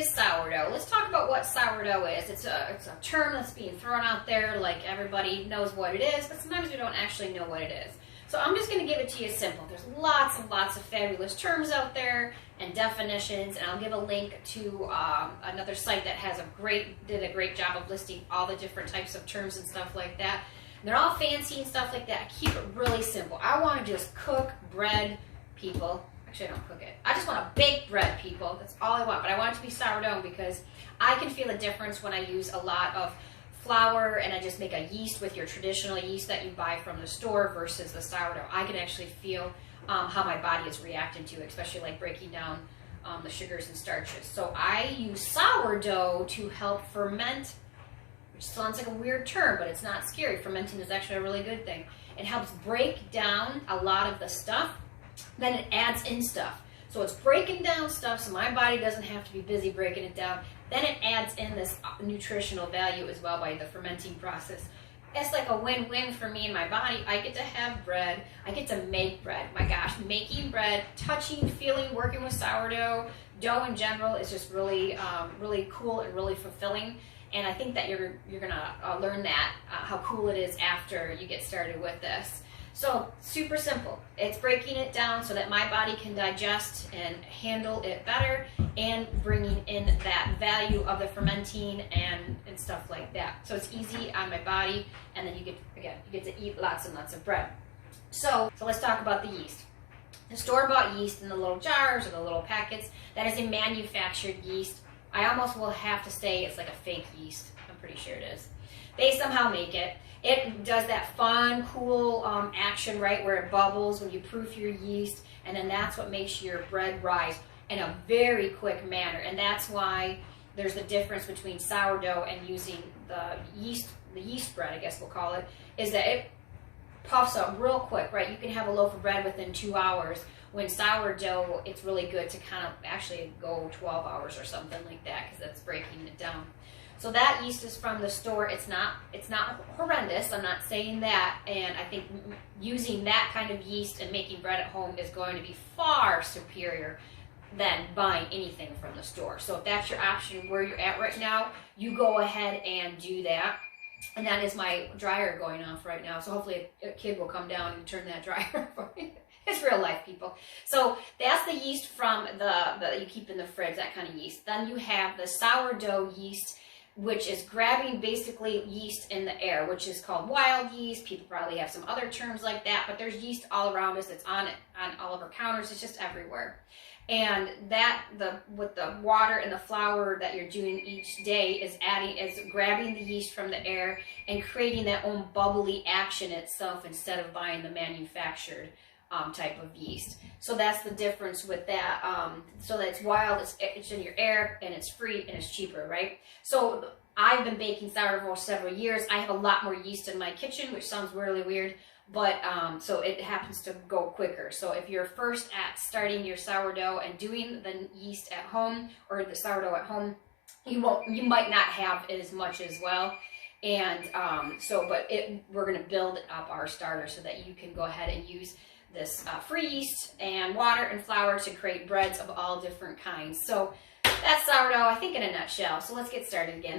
is sourdough? Let's talk about what sourdough is. It's a term that's being thrown out there like everybody knows what it is, but sometimes we don't actually know what it is. So I'm just going to give it to you simple. There's lots and lots of fabulous terms out there and definitions, and I'll give a link to another site that did a great job of listing all the different types of terms and stuff like that. And they're all fancy and stuff like that. Keep it really simple. I want to just cook bread, people. Actually, I don't cook it. I just want to bake bread, people. That's all I want. But I want it to be sourdough because I can feel a difference when I use a lot of flour and I just make a yeast with your traditional yeast that you buy from the store versus the sourdough. I can actually feel how my body is reacting to it, especially like breaking down the sugars and starches. So I use sourdough to help ferment, which sounds like a weird term, but it's not scary. Fermenting is actually a really good thing. It helps break down a lot of the stuff. Then it adds in stuff. So it's breaking down stuff so my body doesn't have to be busy breaking it down. Then it adds in this nutritional value as well by the fermenting process. It's like a win-win for me and my body. I get to have bread. I get to make bread. My gosh, making bread, touching, feeling, working with sourdough, dough in general is just really, really cool and really fulfilling. And I think that you're gonna learn that, how cool it is after you get started with this. So super simple. It's breaking it down so that my body can digest and handle it better and bringing in that value of the fermenting and stuff like that. So it's easy on my body, and then you get to eat lots and lots of bread. So let's talk about the yeast. The store-bought yeast in the little jars or the little packets, that is a manufactured yeast. I almost will have to say it's like a fake yeast. I'm pretty sure it is. They somehow make it. It does that fun, cool action, right, where it bubbles when you proof your yeast, and then that's what makes your bread rise in a very quick manner. And that's why there's the difference between sourdough and using the yeast bread, I guess we'll call it, is that it puffs up real quick, right? You can have a loaf of bread within 2 hours. When sourdough, it's really good to kind of actually go 12 hours or something like that because that's breaking it down. So that yeast is from the store. It's not horrendous. I'm not saying that. And I think using that kind of yeast and making bread at home is going to be far superior than buying anything from the store. So if that's your option where you're at right now, you go ahead and do that. And that is my dryer going off right now. So hopefully a kid will come down and turn that dryer for me. It's real life, people. So that's the yeast from the you keep in the fridge, that kind of yeast. Then you have the sourdough yeast, which is grabbing basically yeast in the air, which is called wild yeast. People probably have some other terms like that, but there's yeast all around us. It's on all of our counters. It's just everywhere. And that with the water and the flour that you're doing each day is grabbing the yeast from the air and creating that own bubbly action itself instead of buying the manufactured type of yeast. So that's the difference with that. So that it's wild, it's in your air, and it's free, and it's cheaper, right? So I've been baking sourdough for several years. I have a lot more yeast in my kitchen, which sounds really weird, but so it happens to go quicker. So if you're first at starting your sourdough and doing the yeast at home or the sourdough at home, you might not have it as much as well. And we're going to build up our starter so that you can go ahead and use this free yeast and water and flour to create breads of all different kinds. So that's sourdough, I think, in a nutshell. So let's get started again.